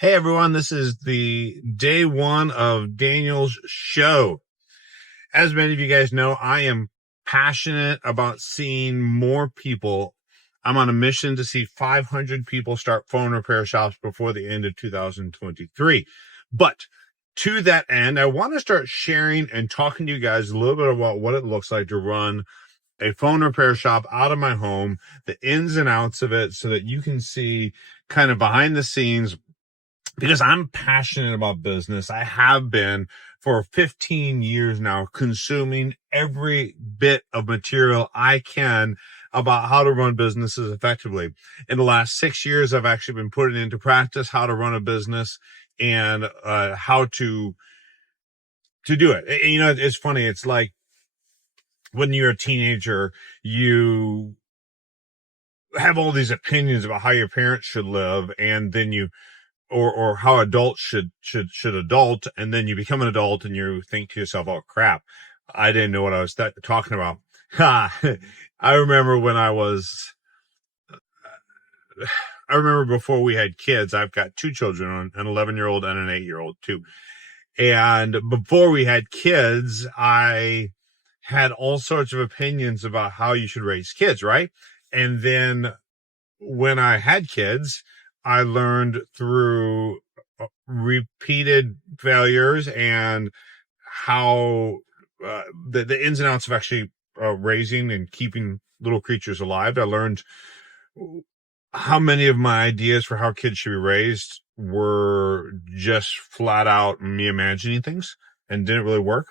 Hey everyone, this is the day one of Daniel's show. As many of you guys know, I am passionate about seeing more people. I'm on a mission to see 500 people start phone repair shops before the end of 2023. But to that end, I want to start sharing and talking to you guys a little bit about what it looks like to run a phone repair shop out of my home, the ins and outs of it, so that you can see kind of behind the scenes, because I'm passionate about business. I have been for 15 years now, consuming every bit of material I can about how to run businesses effectively. In the last 6 years, I've actually been putting into practice how to run a business and how to do it. And, you know, it's funny. It's like when you're a teenager, you have all these opinions about how your parents should live, and then you or how adults should adult, and then you become an adult and you think to yourself, oh crap, I didn't know what I was talking about. I remember when I remember before we had kids. I've got two children, an 11-year-old and an 8-year-old too. And before we had kids, I had all sorts of opinions about how you should raise kids, right? And then when I had kids, I learned through repeated failures and how the ins and outs of actually raising and keeping little creatures alive. I learned how many of my ideas for how kids should be raised were just flat out me imagining things and didn't really work.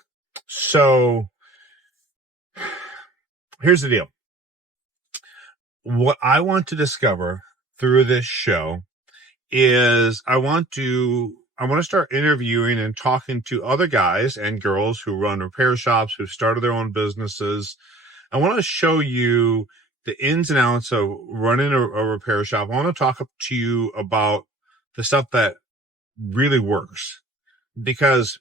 So here's the deal. What I want to discover through this show is I want to start interviewing and talking to other guys and girls who run repair shops, who started their own businesses. I want to show you the ins and outs of running a repair shop. I want to talk to you about the stuff that really works, because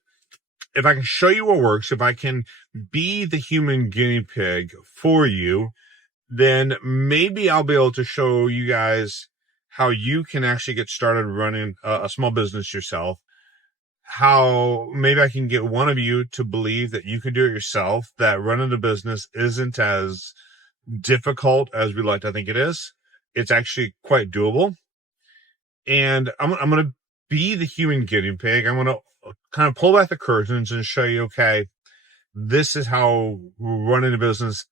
if I can show you what works, if I can be the human guinea pig for you, then maybe I'll be able to show you guys how you can actually get started running a small business yourself. How maybe I can get one of you to believe that you can do it yourself, that running a business isn't as difficult as we like to think it is. It's actually quite doable. And I'm going to be the human guinea pig. I'm going to kind of pull back the curtains and show you, okay, this is how running a business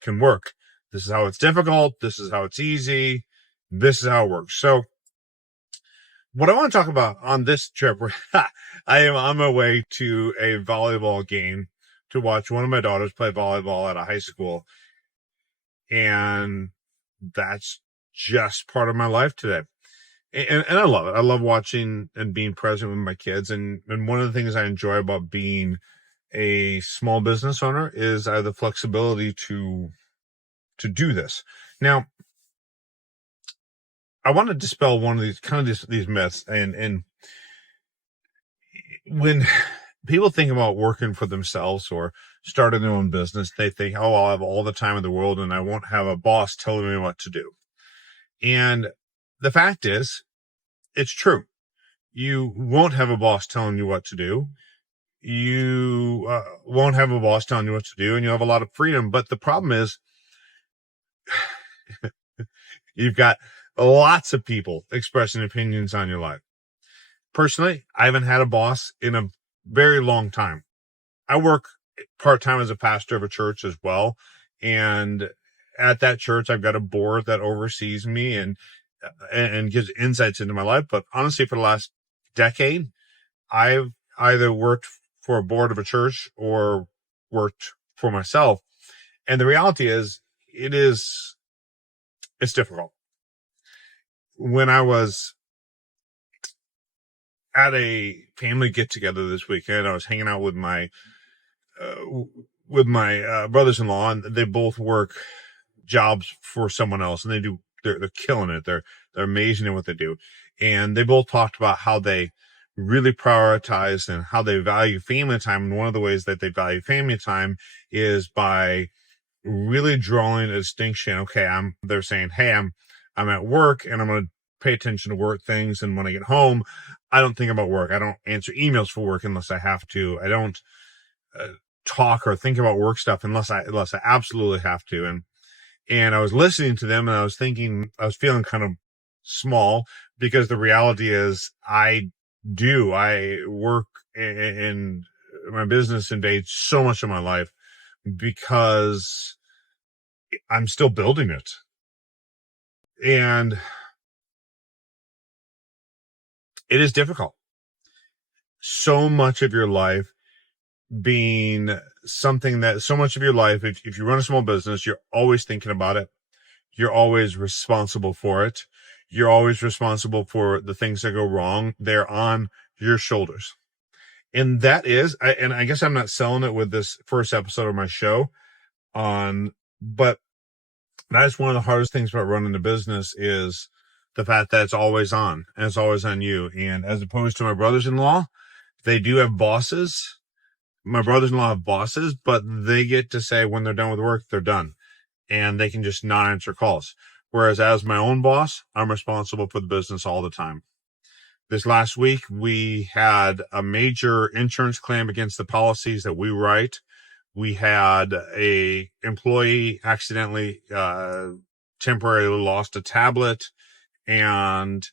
can work. This is how it's difficult. This is how it's easy. This is how it works. So what I want to talk about on this trip, I am on my way to a volleyball game to watch one of my daughters play volleyball at a high school. And that's just part of my life today. And I love it. I love watching and being present with my kids. And one of the things I enjoy about being a small business owner is I have the flexibility to do this. Now, I want to dispel one of these myths. And when people think about working for themselves or starting their own business, they think, oh, I'll have all the time in the world and I won't have a boss telling me what to do. And the fact is, it's true. You won't have a boss telling you what to do. You won't have a boss telling you what to do, and you'll have a lot of freedom. But the problem is, you've got lots of people expressing opinions on your life. Personally, I haven't had a boss in a very long time. I work part-time as a pastor of a church as well. And at that church, I've got a board that oversees me and gives insights into my life. But honestly, for the last decade, I've either worked for a board of a church or worked for myself. And the reality is, it's difficult. When I was at a family get together this weekend, I was hanging out with my brothers-in-law, and they both work jobs for someone else, and they're killing it. They're amazing at what they do. And they both talked about how they really prioritize and how they value family time. And one of the ways that they value family time is by really drawing a distinction. Okay, they're saying, hey, I'm at work and I'm going to pay attention to work things. And when I get home, I don't think about work. I don't answer emails for work unless I have to. I don't talk or think about work stuff unless I absolutely have to. And I was listening to them and I was feeling kind of small, because the reality is I work in my business invades so much of my life because I'm still building it. And it is difficult. So much of your life being something that so much of your life, if you run a small business, you're always thinking about it. You're always responsible for it. You're always responsible for the things that go wrong. They're on your shoulders. And that is, and I guess I'm not selling it with this first episode of my show but that is one of the hardest things about running a business, is the fact that it's always on and it's always on you. And as opposed to my brothers-in-law, they do have bosses. My brothers-in-law have bosses, but they get to say when they're done with work, they're done, and they can just not answer calls. Whereas as my own boss, I'm responsible for the business all the time. This last week, we had a major insurance claim against the policies that we write. We had a employee accidentally temporarily lost a tablet, and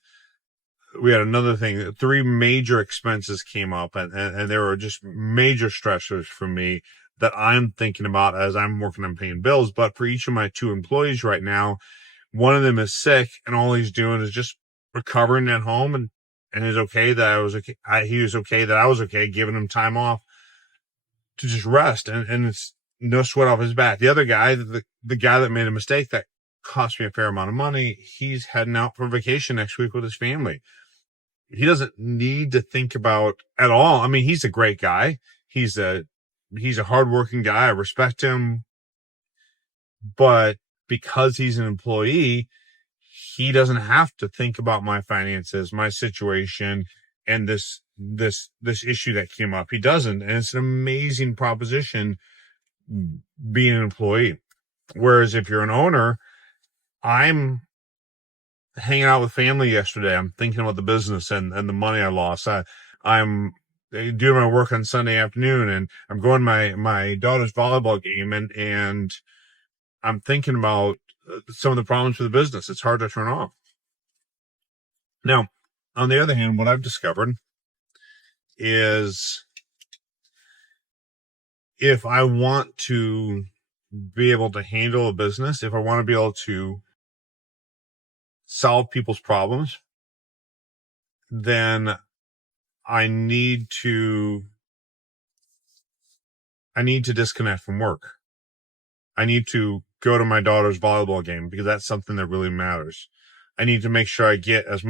we had another thing. 3 major expenses came up, and there were just major stressors for me that I'm thinking about as I'm working on paying bills. But for each of my 2 employees right now, one of them is sick, and all he's doing is just recovering at home, and it's okay that I was okay. He was okay that I was okay, giving him time off to just rest, and it's no sweat off his back. The other guy, the guy that made a mistake that cost me a fair amount of money, he's heading out for vacation next week with his family. He doesn't need to think about at all. I mean, he's a great guy. He's a hardworking guy. I respect him, but because he's an employee, he doesn't have to think about my finances, my situation, and this issue that came up. He doesn't. And it's an amazing proposition being an employee. Whereas if you're an owner, I'm hanging out with family yesterday. I'm thinking about the business and the money I lost. I'm doing my work on Sunday afternoon, and I'm going to my daughter's volleyball game, and I'm thinking about some of the problems with the business. It's hard to turn off. Now, on the other hand, what I've discovered is if I want to be able to handle a business, if I want to be able to solve people's problems, then I need to disconnect from work. I need to go to my daughter's volleyball game because that's something that really matters. I need to make sure I get as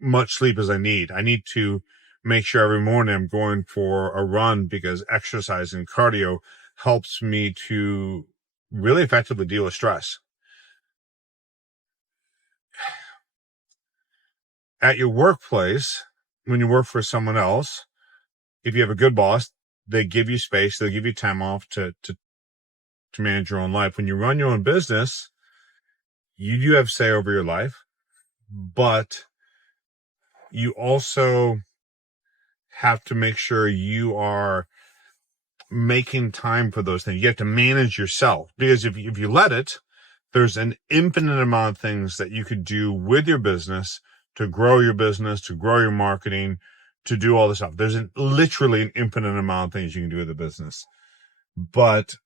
much sleep as I need. I need to make sure every morning I'm going for a run, because exercise and cardio helps me to really effectively deal with stress. At your workplace, when you work for someone else, if you have a good boss, they give you space, they'll give you time off to manage your own life. When you run your own business, you do have say over your life, but you also have to make sure you are making time for those things. You have to manage yourself, because if you let it, there's an infinite amount of things that you could do with your business to grow your business, to grow your marketing, to do all this stuff. There's literally an infinite amount of things you can do with the business. But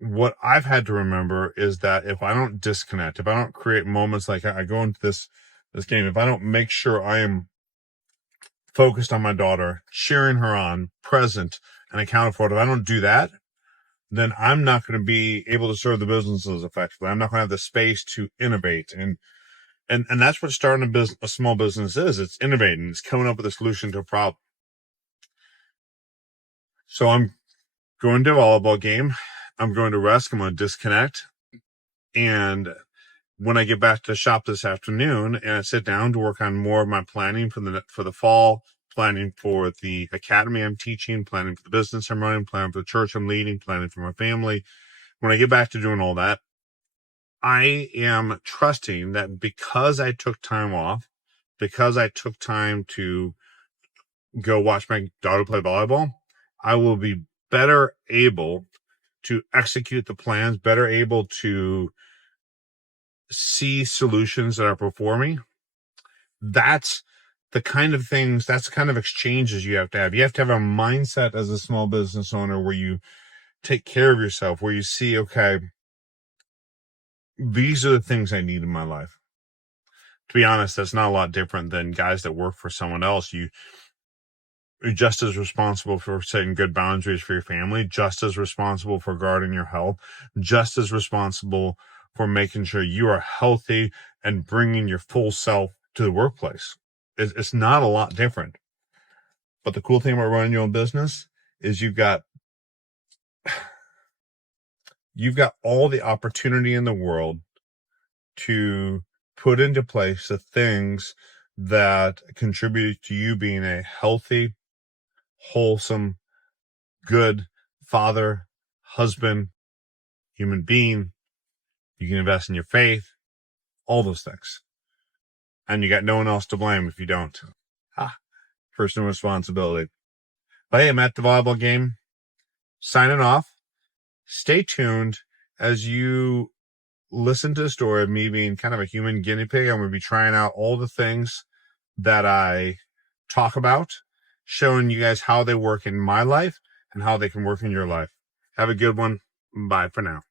what I've had to remember is that if I don't disconnect, if I don't create moments like I go into this game, if I don't make sure I am focused on my daughter, cheering her on, present, and accountable for it, if I don't do that, then I'm not going to be able to serve the businesses effectively. I'm not going to have the space to innovate. And that's what starting a small business is. It's innovating. It's coming up with a solution to a problem. So I'm going to a volleyball game. I'm going to rest. I'm going to disconnect. And when I get back to the shop this afternoon and I sit down to work on more of my planning for the fall, planning for the academy I'm teaching, planning for the business I'm running, planning for the church I'm leading, planning for my family. When I get back to doing all that, I am trusting that because I took time off, because I took time to go watch my daughter play volleyball, I will be better able to execute the plans, better able to see solutions that are performing. That's the kind of things, that's the kind of exchanges you have to have. You have to have a mindset as a small business owner where you take care of yourself, where you see, okay, these are the things I need in my life. To be honest, that's not a lot different than guys that work for someone else. You're just as responsible for setting good boundaries for your family, just as responsible for guarding your health, just as responsible for making sure you are healthy and bringing your full self to the workplace. It's not a lot different. But the cool thing about running your own business is you've got all the opportunity in the world to put into place the things that contribute to you being a healthy, wholesome, good father, husband, human being. You can invest in your faith, all those things. And you got no one else to blame if you don't. Personal responsibility. But hey, I'm at the volleyball game, signing off. Stay tuned as you listen to the story of me being kind of a human guinea pig. I'm going to be trying out all the things that I talk about, showing you guys how they work in my life and how they can work in your life. Have a good one. Bye for now.